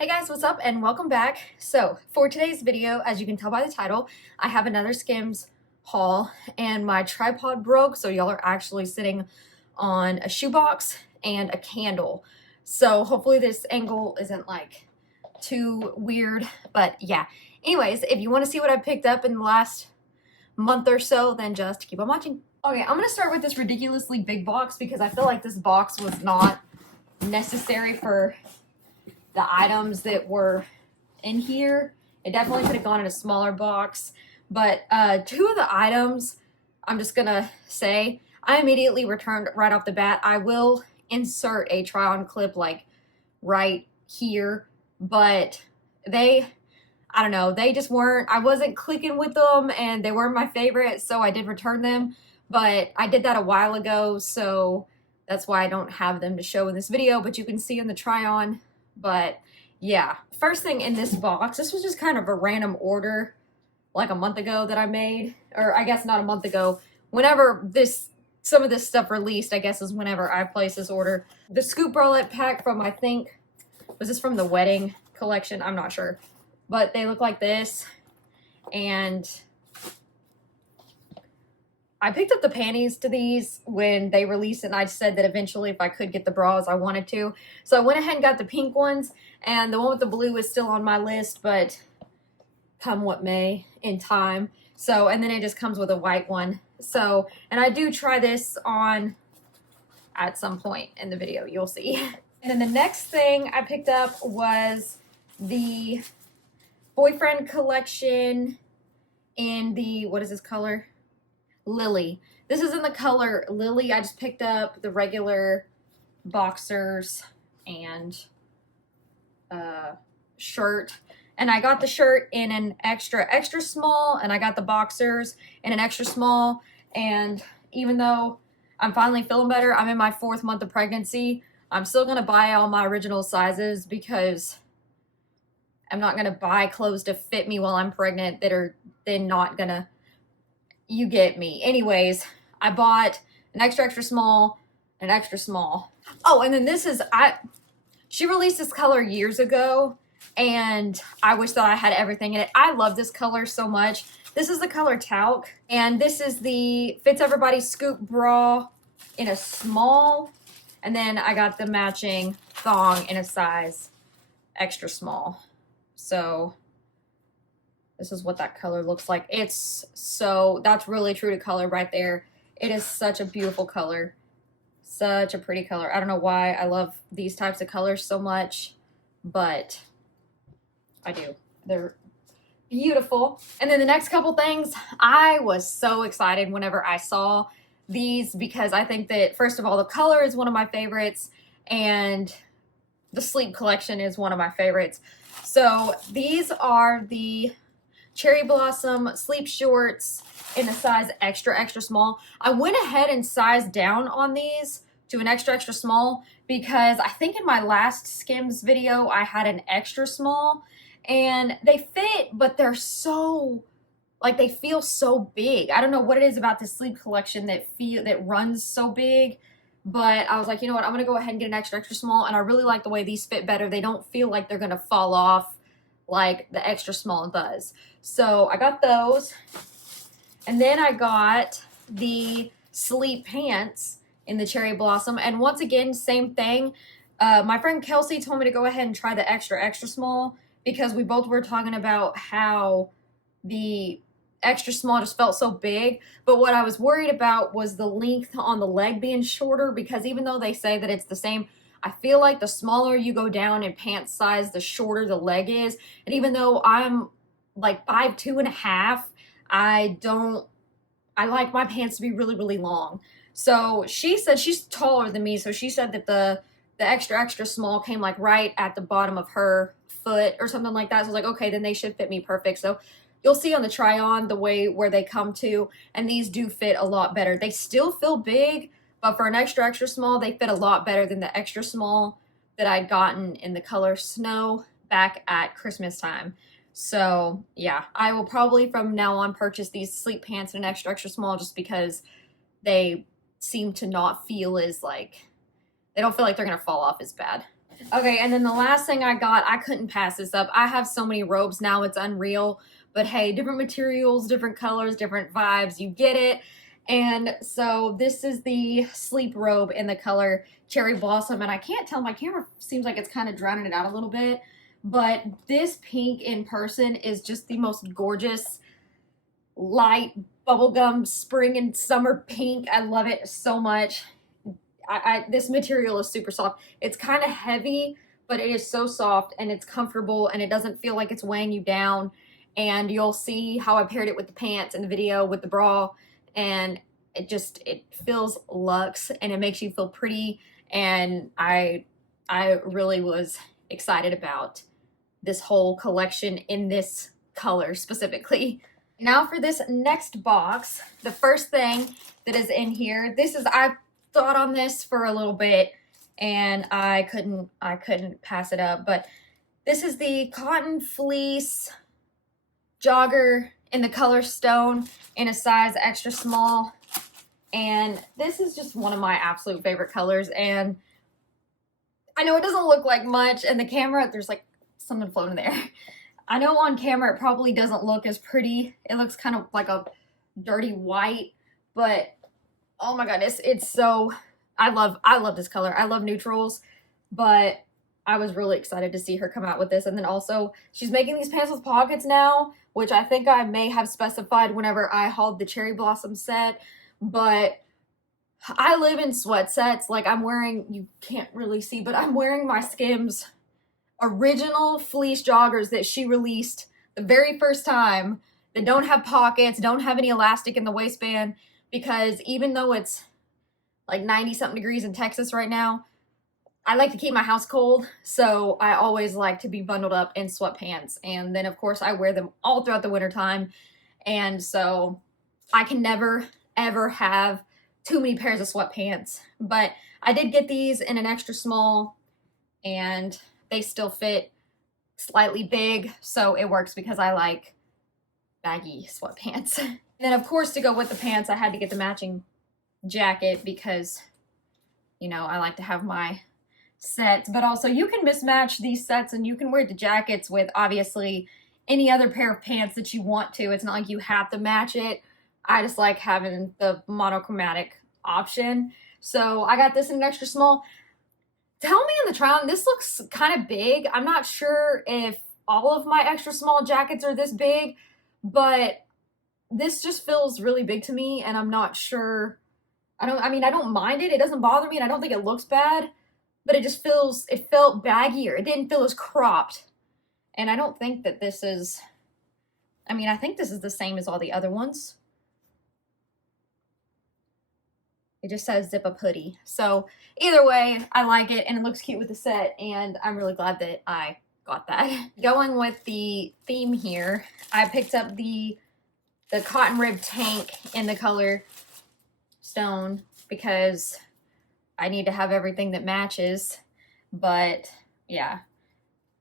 Hey guys, what's up and welcome back. So for today's video, as you can tell by the title, I have another Skims haul and my tripod broke, so y'all are actually sitting on a shoebox and a candle. So hopefully this angle isn't like too weird, but yeah. Anyways, if you want to see what I picked up in the last month or so, then just keep on watching. Okay, I'm gonna start with this ridiculously big box because I feel like this box was not necessary for the items that were in here. It definitely could have gone in a smaller box, but two of the items I'm just gonna say I immediately returned right off the bat. I will insert a try on clip like right here, but I don't know, they just weren't, I wasn't clicking with them and they weren't my favorite, so I did return them, but I did that a while ago, so that's why I don't have them to show in this video, but you can see in the try on. But yeah, first thing in this box, this was just kind of a random order like a month ago that I made, or I guess not a month ago, whenever some of this stuff released, I guess is whenever I placed this order. The scoop bralette pack from, I think, was this from the wedding collection? I'm not sure, but they look like this. And I picked up the panties to these when they released it, and I said that eventually if I could get the bras, I wanted to. So I went ahead and got the pink ones, and the one with the blue is still on my list, but come what may in time. So, and then it just comes with a white one. So, and I do try this on at some point in the video, you'll see. And then the next thing I picked up was the boyfriend collection in the, what is this color? Lily. This is in the color Lily. I just picked up the regular boxers and shirt, and I got the shirt in an extra small, and I got the boxers in an extra small. And even though I'm finally feeling better, I'm in my 4th month of pregnancy, I'm still gonna buy all my original sizes because I'm not gonna buy clothes to fit me while I'm pregnant that are then not gonna, you get me. Anyways, I bought an extra small, an extra small. Oh, and then this is, she released this color years ago, and I wish that I had everything in it. I love this color so much. This is the color Talc, and this is the Fits Everybody Scoop Bra in a small, and then I got the matching thong in a size extra small. So this is what that color looks like. That's really true to color right there. It is such a beautiful color. Such a pretty color. I don't know why I love these types of colors so much, but I do. They're beautiful. And then the next couple things, I was so excited whenever I saw these because I think that, first of all, the color is one of my favorites and the sleep collection is one of my favorites. So these are the Cherry Blossom sleep shorts in a size extra small. I went ahead and sized down on these to an extra small because I think in my last Skims video I had an extra small, and they fit, but they're so, like, they feel so big. I don't know what it is about this sleep collection that runs so big, but I was like, you know what, I'm gonna go ahead and get an extra small, and I really like the way these fit better. They don't feel like they're gonna fall off like the extra small does. So I got those, and then I got the sleep pants in the Cherry Blossom, and once again, same thing. My friend Kelsey told me to go ahead and try the extra small because we both were talking about how the extra small just felt so big, but what I was worried about was the length on the leg being shorter, because even though they say that it's the same, I feel like the smaller you go down in pant size, the shorter the leg is. And even though I'm like 5'2.5", I like my pants to be really long. So she said, she's taller than me, so she said that the extra small came like right at the bottom of her foot or something like that. So I was like, okay, then they should fit me perfect. So you'll see on the try on the way where they come to, and these do fit a lot better. They still feel big, but for an extra small, they fit a lot better than the extra small that I'd gotten in the color Snow back at Christmas time. So yeah, I will probably from now on purchase these sleep pants in an extra small just because they seem to not feel as like, they don't feel like they're gonna fall off as bad. Okay, and then the last thing I got, I couldn't pass this up. I have so many robes now, it's unreal. But hey, different materials, different colors, different vibes, you get it. And so this is the sleep robe in the color Cherry Blossom. And I can't tell, my camera seems like it's kind of drowning it out a little bit. But this pink in person is just the most gorgeous, light, bubblegum, spring and summer pink. I love it so much. This material is super soft. It's kind of heavy, but it is so soft and it's comfortable and it doesn't feel like it's weighing you down. And you'll see how I paired it with the pants in the video with the bra, and it feels luxe and it makes you feel pretty. And I really was excited about this whole collection in this color specifically. Now for this next box, the first thing that is in here, I've thought on this for a little bit and I couldn't pass it up, but this is the cotton fleece jogger in the color stone in a size extra small. And this is just one of my absolute favorite colors. And I know it doesn't look like much in the camera. There's like something floating there. I know on camera it probably doesn't look as pretty. It looks kind of like a dirty white, but oh my god, it's so, I love this color. I love neutrals, but I was really excited to see her come out with this. And then also she's making these pants with pockets now, which I think I may have specified whenever I hauled the Cherry Blossom set, but I live in sweat sets. Like I'm wearing, you can't really see, but I'm wearing my Skims original fleece joggers that she released the very first time, that don't have pockets, don't have any elastic in the waistband, because even though it's like 90 something degrees in Texas right now, I like to keep my house cold, so I always like to be bundled up in sweatpants. And then of course I wear them all throughout the winter time, and so I can never ever have too many pairs of sweatpants. But I did get these in an extra small and they still fit slightly big, so it works because I like baggy sweatpants. And then of course to go with the pants I had to get the matching jacket because, you know, I like to have my sets, but also you can mismatch these sets and you can wear the jackets with obviously any other pair of pants that you want to. It's not like you have to match it. I just like having the monochromatic option. So I got this in an extra small. Tell me in the try on, this looks kind of big. I'm not sure if all of my extra small jackets are this big, but this just feels really big to me and I'm not sure. I don't mind it. It doesn't bother me and I don't think it looks bad, but it felt baggier. It didn't feel as cropped. And I don't think that this is, I think this is the same as all the other ones. It just says zip up hoodie. So either way, I like it and it looks cute with the set, and I'm really glad that I got that. Going with the theme here, I picked up the cotton rib tank in the color stone because I need to have everything that matches. But yeah,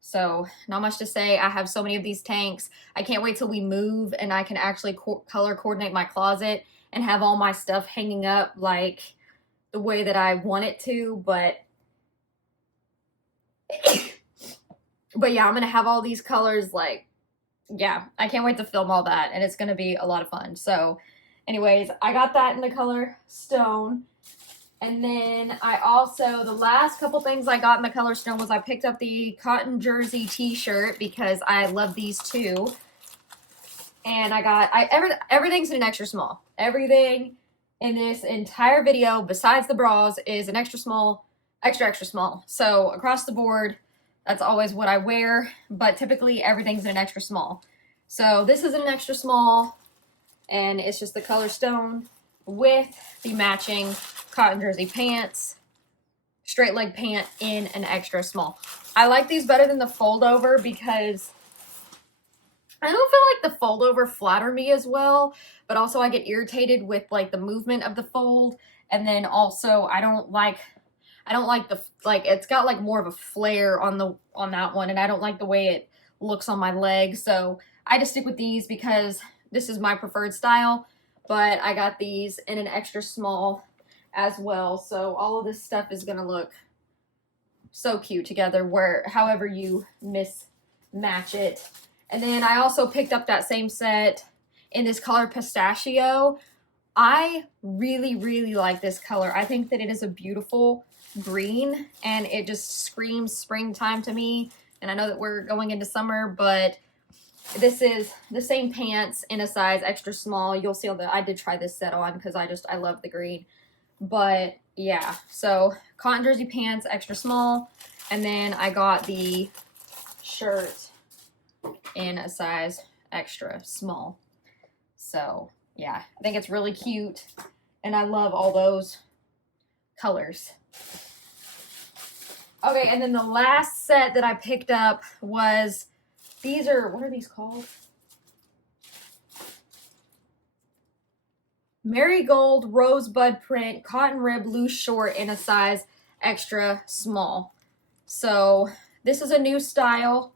so not much to say. I have so many of these tanks. I can't wait till we move and I can actually color coordinate my closet and have all my stuff hanging up like the way that I want it to. But yeah, I'm gonna have all these colors. Like, yeah, I can't wait to film all that, and it's gonna be a lot of fun. So anyways, I got that in the color stone. And then I also, the last couple things I got in the color stone was I picked up the cotton jersey t-shirt because I love these too. And I got, everything's in an extra small. Everything in this entire video, besides the bras, is an extra small, extra small. So across the board, that's always what I wear, but typically everything's in an extra small. So this is an extra small, and it's just the color stone with the matching cotton jersey pants, straight leg pant in an extra small. I like these better than the fold over because I don't feel like the fold over flatter me as well, but also I get irritated with like the movement of the fold. And then also I don't like the, like, it's got like more of a flare on that one, and I don't like the way it looks on my leg. So I just stick with these because this is my preferred style, but I got these in an extra small as well. So all of this stuff is gonna look so cute together, where however you mismatch it. And then I also picked up that same set in this color pistachio. I really, really like this color. I think that it is a beautiful green and it just screams springtime to me. And I know that we're going into summer, but this is the same pants in a size extra small. You'll see that I did try this set on because I love the green. But yeah, so cotton jersey pants, extra small. And then I got the shirt in a size extra small. So yeah, I think it's really cute. And I love all those colors. Okay, and then the last set that I picked up was, these are, what are these called? Marigold Rosebud Print Cotton Rib Loose Short in a size extra small. So this is a new style.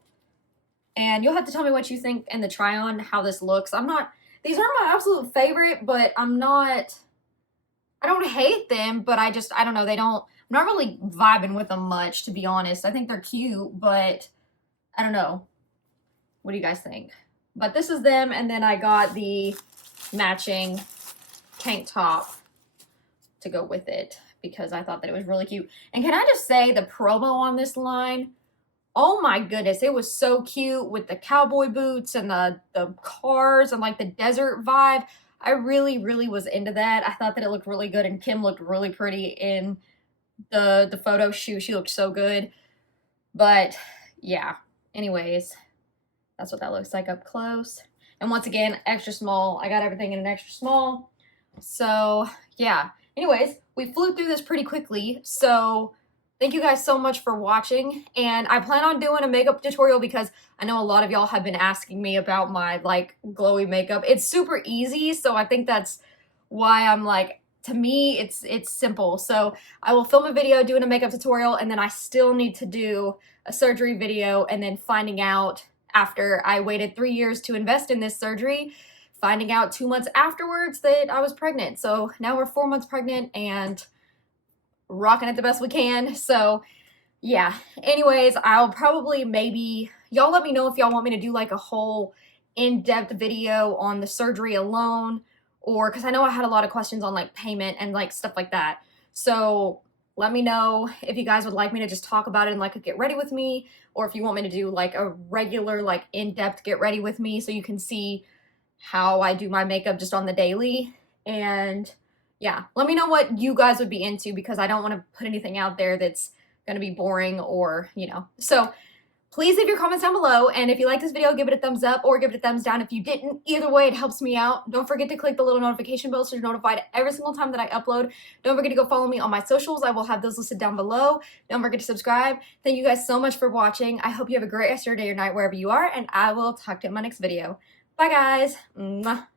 And you'll have to tell me what you think in the try on, how this looks. These aren't my absolute favorite, but I don't hate them, but I don't know. I'm not really vibing with them much, to be honest. I think they're cute, but I don't know. What do you guys think? But this is them, and then I got the matching tank top to go with it because I thought that it was really cute. And can I just say, the promo on this line, oh my goodness, it was so cute with the cowboy boots and the cars and like the desert vibe. I really, really was into that. I thought that it looked really good, and Kim looked really pretty in the photo shoot. She looked so good. But yeah, anyways, that's what that looks like up close. And once again, extra small. I got everything in an extra small. So yeah, anyways, we flew through this pretty quickly. So thank you guys so much for watching. And I plan on doing a makeup tutorial because I know a lot of y'all have been asking me about my like glowy makeup. It's super easy. So I think that's why I'm like, to me, it's simple. So I will film a video doing a makeup tutorial, and then I still need to do a surgery video, and then finding out after I waited 3 years to invest in this surgery, finding out 2 months afterwards that I was pregnant. So now we're 4 months pregnant and rocking it the best we can. So yeah, anyways, I'll probably y'all let me know if y'all want me to do like a whole in-depth video on the surgery alone, or because I know I had a lot of questions on like payment and like stuff like that. So let me know if you guys would like me to just talk about it in like a get ready with me, or if you want me to do like a regular like in-depth get ready with me so you can see how I do my makeup just on the daily. And yeah, let me know what you guys would be into, because I don't want to put anything out there that's going to be boring or, So please leave your comments down below, and if you like this video, give it a thumbs up or give it a thumbs down if you didn't. Either way, it helps me out. Don't forget to click the little notification bell so you're notified every single time that I upload. Don't forget to go follow me on my socials. I will have those listed down below. Don't forget to subscribe. Thank you guys so much for watching. I hope you have a great rest of your day or night wherever you are, and I will talk to you in my next video. Bye, guys. Mwah.